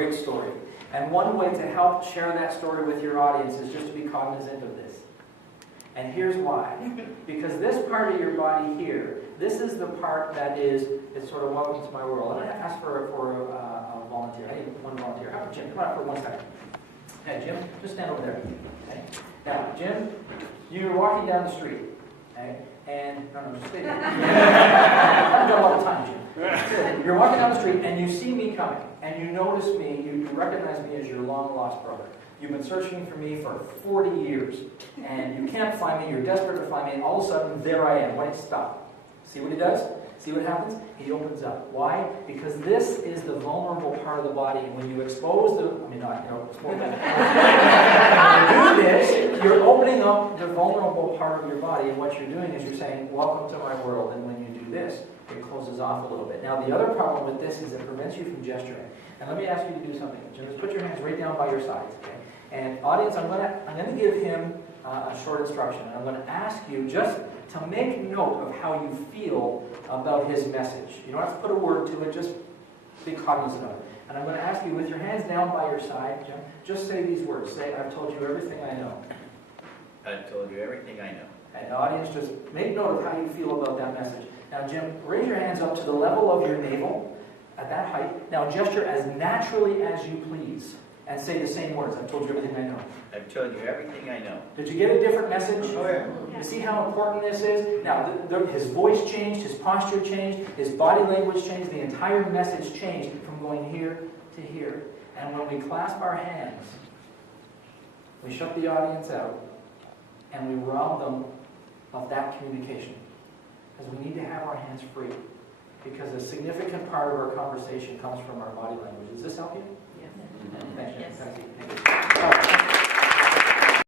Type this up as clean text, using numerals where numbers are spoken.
great story. And one way to help share that story with your audience is just to be cognizant of this. And here's why. Because this part of your body here, this is the part that is sort of welcome to my world. I'm going to ask for a volunteer. I need one volunteer. How about Jim? Come on up for 1 second. Okay, Jim, just stand over there. Okay. Now, Jim, you're walking down the street. Okay? And, no, just stay there. I've done all the time, Jim. You're walking down the street and you see me coming. And you notice me, you recognize me as your long-lost brother. You've been searching for me for 40 years. And you can't find me, you're desperate to find me, and all of a sudden, there I am. Why? Stop. See what he does? See what happens? He opens up. Why? Because this is the vulnerable part of the body, and when you expose the, expose that. When you do this, you're opening up the vulnerable part of your body, and what you're doing is you're saying, welcome to my world, and when you do this, it closes off a little bit. Now, the other problem with this is it prevents you from gesturing. And let me ask you to do something. Just put your hands right down by your sides, okay? And audience, I'm going to give him a short instruction, and I'm going to ask you just to make note of how you feel about his message. You don't have to put a word to it, just be cognizant of it. And I'm going to ask you, with your hands down by your side, Jim, just say these words. Say, I've told you everything I know. I've told you everything I know. And the audience, just make note of how you feel about that message. Now, Jim, raise your hands up to the level of your navel, at that height. Now, gesture as naturally as you please. And say the same words. I've told you everything I know. I've told you everything I know. Did you get a different message? Oh, yeah. You see how important this is? Now, his voice changed, his posture changed, his body language changed, the entire message changed from going here to here. And when we clasp our hands, we shut the audience out, and we rob them of that communication. Because we need to have our hands free. Because a significant part of our conversation comes from our body language. Does this help you?